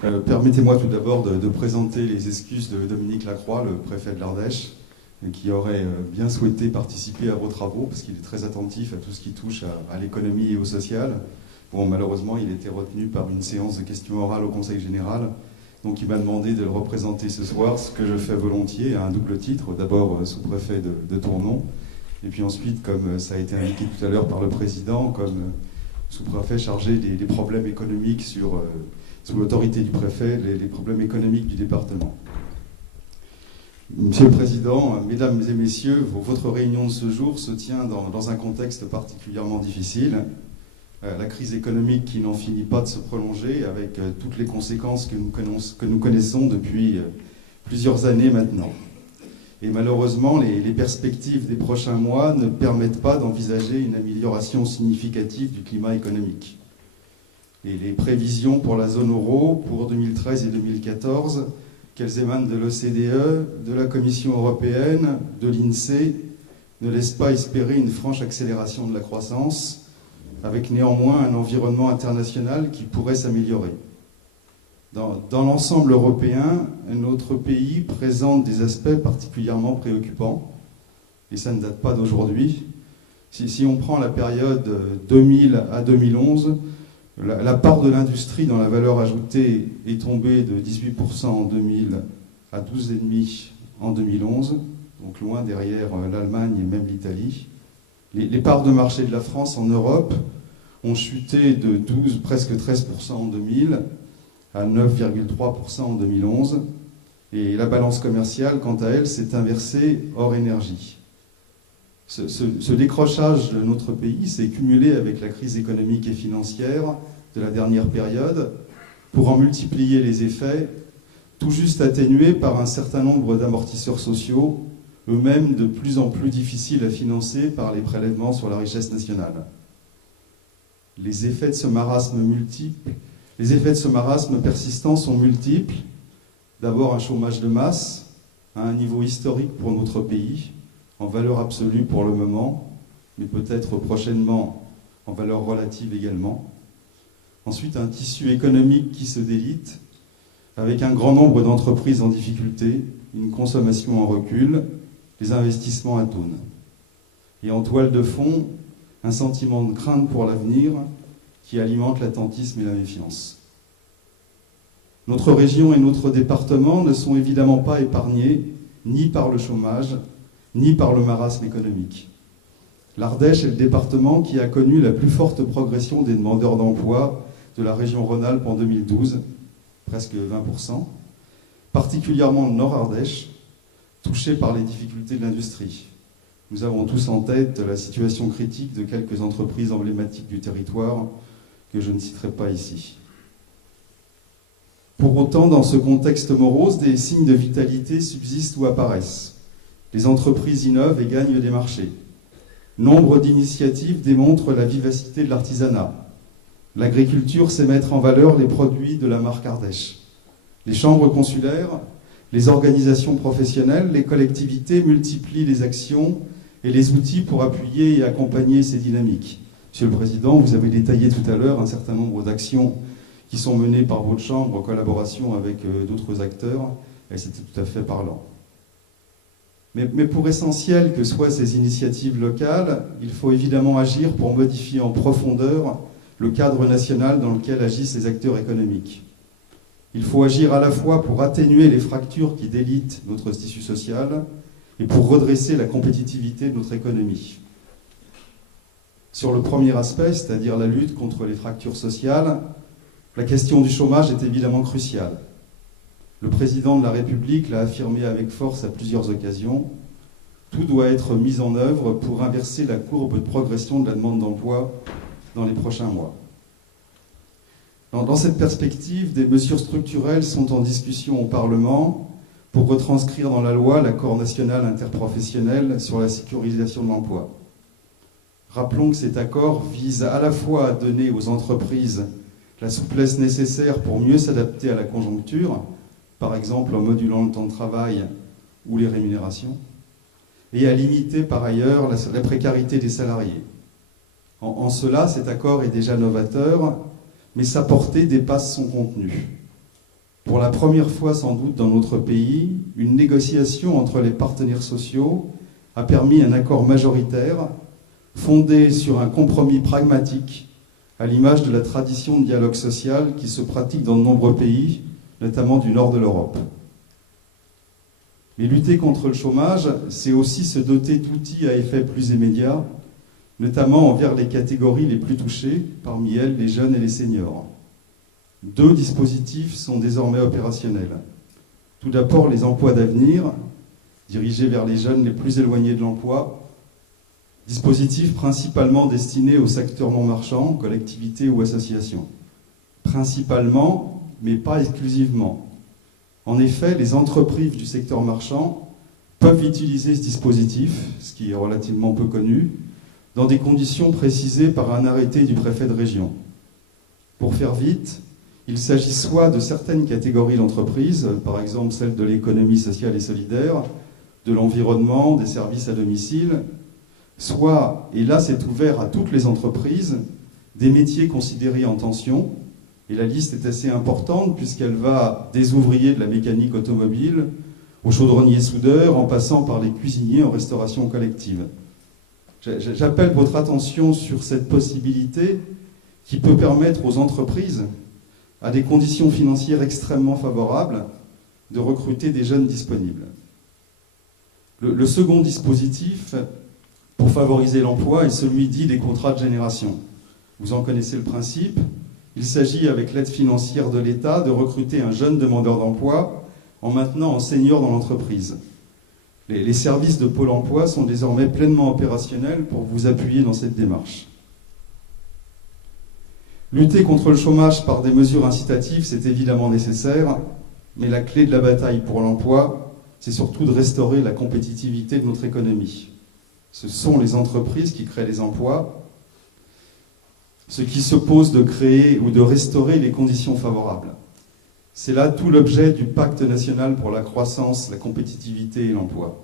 Permettez-moi tout d'abord de présenter les excuses de Dominique Lacroix, le préfet de l'Ardèche, qui aurait bien souhaité participer à vos travaux, parce qu'il est très attentif à tout ce qui touche à l'économie et au social. Bon, malheureusement, il a été retenu par une séance de questions orales au Conseil général, donc il m'a demandé de le représenter ce soir, ce que je fais volontiers, à un double titre. D'abord sous-préfet de Tournon, et puis ensuite, comme ça a été indiqué tout à l'heure par le président, comme sous-préfet chargé des problèmes économiques sous l'autorité du préfet, les problèmes économiques du département. Monsieur le Président, Mesdames et Messieurs, votre réunion de ce jour se tient dans un contexte particulièrement difficile. La crise économique qui n'en finit pas de se prolonger avec toutes les conséquences que nous connaissons depuis plusieurs années maintenant. Et malheureusement, les perspectives des prochains mois ne permettent pas d'envisager une amélioration significative du climat économique. Et les prévisions pour la zone euro pour 2013 et 2014, qu'elles émanent de l'OCDE, de la Commission européenne, de l'INSEE, ne laissent pas espérer une franche accélération de la croissance, avec néanmoins un environnement international qui pourrait s'améliorer. Dans l'ensemble européen, notre pays présente des aspects particulièrement préoccupants, et ça ne date pas d'aujourd'hui. Si on prend la période 2000 à 2011, la part de l'industrie dans la valeur ajoutée est tombée de 18% en 2000 à 12,5% en 2011, donc loin derrière l'Allemagne et même l'Italie. Les parts de marché de la France en Europe ont chuté de presque 13% en 2000 à 9,3% en 2011. Et la balance commerciale, quant à elle, s'est inversée hors énergie. Ce décrochage de notre pays s'est cumulé avec la crise économique et financière de la dernière période pour en multiplier les effets, tout juste atténués par un certain nombre d'amortisseurs sociaux, eux-mêmes de plus en plus difficiles à financer par les prélèvements sur la richesse nationale. Les effets de ce marasme persistant sont multiples. D'abord, un chômage de masse à un niveau historique pour notre pays, en valeur absolue pour le moment, mais peut-être prochainement en valeur relative également. Ensuite, un tissu économique qui se délite, avec un grand nombre d'entreprises en difficulté, une consommation en recul, des investissements à tonnes. Et en toile de fond, un sentiment de crainte pour l'avenir qui alimente l'attentisme et la méfiance. Notre région et notre département ne sont évidemment pas épargnés ni par le chômage, ni par le marasme économique. L'Ardèche est le département qui a connu la plus forte progression des demandeurs d'emploi de la région Rhône-Alpes en 2012, presque 20%, particulièrement le Nord-Ardèche, touché par les difficultés de l'industrie. Nous avons tous en tête la situation critique de quelques entreprises emblématiques du territoire que je ne citerai pas ici. Pour autant, dans ce contexte morose, des signes de vitalité subsistent ou apparaissent. Les entreprises innovent et gagnent des marchés. Nombre d'initiatives démontrent la vivacité de l'artisanat. L'agriculture sait mettre en valeur les produits de la marque Ardèche. Les chambres consulaires, les organisations professionnelles, les collectivités multiplient les actions et les outils pour appuyer et accompagner ces dynamiques. Monsieur le Président, vous avez détaillé tout à l'heure un certain nombre d'actions qui sont menées par votre Chambre en collaboration avec d'autres acteurs, et c'était tout à fait parlant. Mais pour essentiel que soient ces initiatives locales, il faut évidemment agir pour modifier en profondeur le cadre national dans lequel agissent les acteurs économiques. Il faut agir à la fois pour atténuer les fractures qui délitent notre tissu social et pour redresser la compétitivité de notre économie. Sur le premier aspect, c'est-à-dire la lutte contre les fractures sociales, la question du chômage est évidemment cruciale. Le président de la République l'a affirmé avec force à plusieurs occasions. Tout doit être mis en œuvre pour inverser la courbe de progression de la demande d'emploi dans les prochains mois. Dans cette perspective, des mesures structurelles sont en discussion au Parlement pour retranscrire dans la loi l'accord national interprofessionnel sur la sécurisation de l'emploi. Rappelons que cet accord vise à la fois à donner aux entreprises la souplesse nécessaire pour mieux s'adapter à la conjoncture, par exemple en modulant le temps de travail ou les rémunérations, et à limiter par ailleurs la précarité des salariés. En cela, cet accord est déjà novateur, mais sa portée dépasse son contenu. Pour la première fois sans doute dans notre pays, une négociation entre les partenaires sociaux a permis un accord majoritaire fondé sur un compromis pragmatique à l'image de la tradition de dialogue social qui se pratique dans de nombreux pays, notamment du nord de l'Europe. Mais lutter contre le chômage, c'est aussi se doter d'outils à effet plus immédiat, notamment envers les catégories les plus touchées, parmi elles les jeunes et les seniors. 2 dispositifs sont désormais opérationnels. Tout d'abord, les emplois d'avenir, dirigés vers les jeunes les plus éloignés de l'emploi, dispositifs principalement destinés au secteur non marchand, collectivités ou associations. Principalement, mais pas exclusivement. En effet, les entreprises du secteur marchand peuvent utiliser ce dispositif, ce qui est relativement peu connu, dans des conditions précisées par un arrêté du préfet de région. Pour faire vite, il s'agit soit de certaines catégories d'entreprises, par exemple celles de l'économie sociale et solidaire, de l'environnement, des services à domicile, soit, et là c'est ouvert à toutes les entreprises, des métiers considérés en tension, et la liste est assez importante puisqu'elle va des ouvriers de la mécanique automobile aux chaudronniers soudeurs, en passant par les cuisiniers en restauration collective. J'appelle votre attention sur cette possibilité qui peut permettre aux entreprises, à des conditions financières extrêmement favorables, de recruter des jeunes disponibles. Le second dispositif pour favoriser l'emploi est celui dit des contrats de génération. Vous en connaissez le principe. Il s'agit, avec l'aide financière de l'État, de recruter un jeune demandeur d'emploi en maintenant un senior dans l'entreprise. Les services de Pôle emploi sont désormais pleinement opérationnels pour vous appuyer dans cette démarche. Lutter contre le chômage par des mesures incitatives, c'est évidemment nécessaire, mais la clé de la bataille pour l'emploi, c'est surtout de restaurer la compétitivité de notre économie. Ce sont les entreprises qui créent les emplois, ce qui s'oppose de créer ou de restaurer les conditions favorables. C'est là tout l'objet du Pacte national pour la croissance, la compétitivité et l'emploi.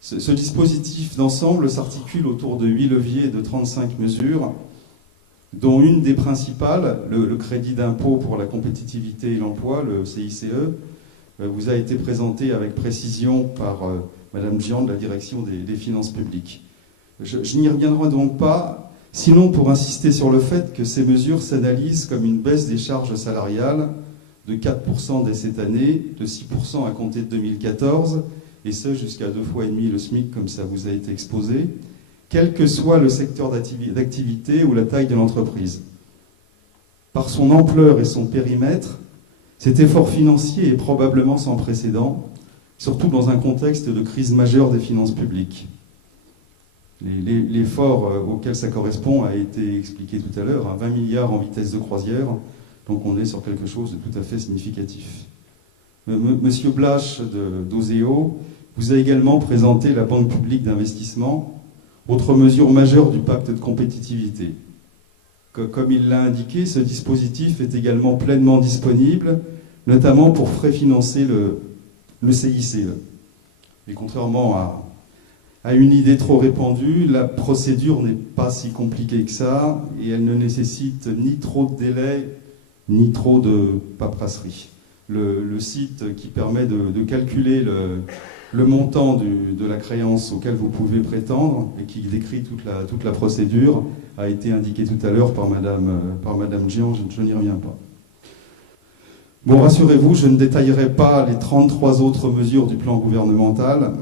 Ce dispositif d'ensemble s'articule autour de 8 leviers de 35 mesures, dont une des principales, le crédit d'impôt pour la compétitivité et l'emploi, le CICE, vous a été présenté avec précision par Madame Gian de la direction des finances publiques. Je n'y reviendrai donc pas, sinon pour insister sur le fait que ces mesures s'analysent comme une baisse des charges salariales de 4% dès cette année, de 6% à compter de 2014, et ce jusqu'à 2,5 fois le SMIC comme ça vous a été exposé, quel que soit le secteur d'activité ou la taille de l'entreprise. Par son ampleur et son périmètre, cet effort financier est probablement sans précédent, surtout dans un contexte de crise majeure des finances publiques. L'effort auquel ça correspond a été expliqué tout à l'heure, à 20 milliards en vitesse de croisière, donc on est sur quelque chose de tout à fait significatif. Monsieur Blache d'Oseo vous a également présenté la Banque publique d'investissement, autre mesure majeure du pacte de compétitivité. Comme il l'a indiqué, ce dispositif est également pleinement disponible, notamment pour préfinancer le CICE. Et contrairement à une idée trop répandue, la procédure n'est pas si compliquée que ça, et elle ne nécessite ni trop de délais, ni trop de paperasserie. Le site qui permet de calculer le montant de la créance auquel vous pouvez prétendre et qui décrit toute la procédure a été indiqué tout à l'heure par Madame Gian, je n'y reviens pas. Bon, rassurez-vous, je ne détaillerai pas les 33 autres mesures du plan gouvernemental.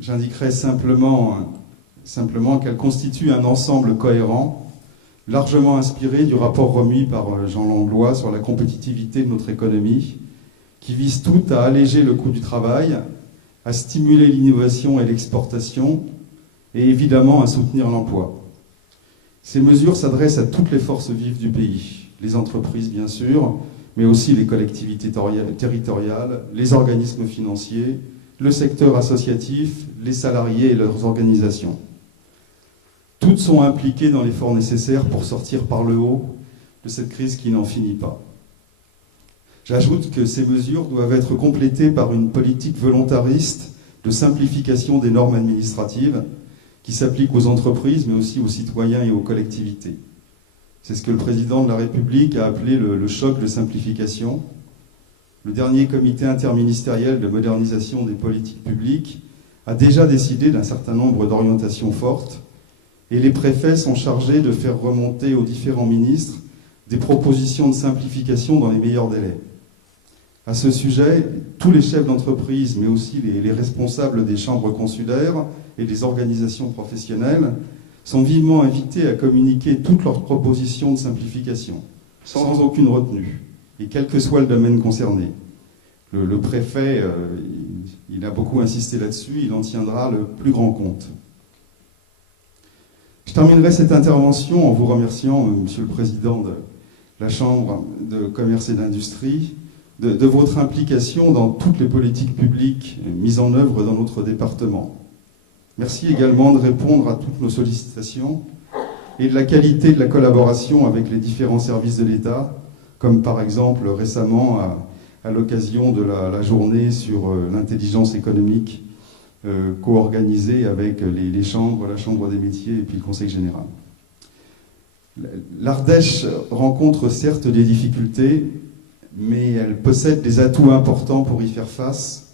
J'indiquerai simplement qu'elles constituent un ensemble cohérent, largement inspiré du rapport remis par Jean Langlois sur la compétitivité de notre économie, qui vise toutes à alléger le coût du travail, à stimuler l'innovation et l'exportation, et évidemment à soutenir l'emploi. Ces mesures s'adressent à toutes les forces vives du pays, les entreprises bien sûr, mais aussi les collectivités territoriales, les organismes financiers, le secteur associatif, les salariés et leurs organisations. Toutes sont impliquées dans l'effort nécessaire pour sortir par le haut de cette crise qui n'en finit pas. J'ajoute que ces mesures doivent être complétées par une politique volontariste de simplification des normes administratives qui s'appliquent aux entreprises, mais aussi aux citoyens et aux collectivités. C'est ce que le président de la République a appelé le choc de simplification. Le dernier comité interministériel de modernisation des politiques publiques a déjà décidé d'un certain nombre d'orientations fortes, et les préfets sont chargés de faire remonter aux différents ministres des propositions de simplification dans les meilleurs délais. À ce sujet, tous les chefs d'entreprise, mais aussi les responsables des chambres consulaires et des organisations professionnelles, sont vivement invités à communiquer toutes leurs propositions de simplification, sans aucune retenue, et quel que soit le domaine concerné. Le préfet, il a beaucoup insisté là-dessus, il en tiendra le plus grand compte. Je terminerai cette intervention en vous remerciant, Monsieur le Président de la Chambre de commerce et d'industrie, de votre implication dans toutes les politiques publiques mises en œuvre dans notre département. Merci également de répondre à toutes nos sollicitations et de la qualité de la collaboration avec les différents services de l'État, comme par exemple récemment à l'occasion de la journée sur l'intelligence économique co-organisée avec les chambres, la Chambre des métiers et puis le Conseil général. L'Ardèche rencontre certes des difficultés, mais elle possède des atouts importants pour y faire face,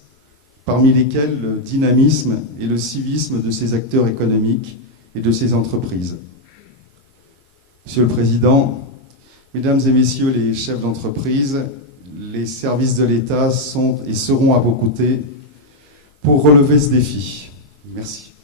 parmi lesquels le dynamisme et le civisme de ses acteurs économiques et de ses entreprises. Monsieur le Président, Mesdames et Messieurs les chefs d'entreprise, les services de l'État sont et seront à vos côtés pour relever ce défi. Merci.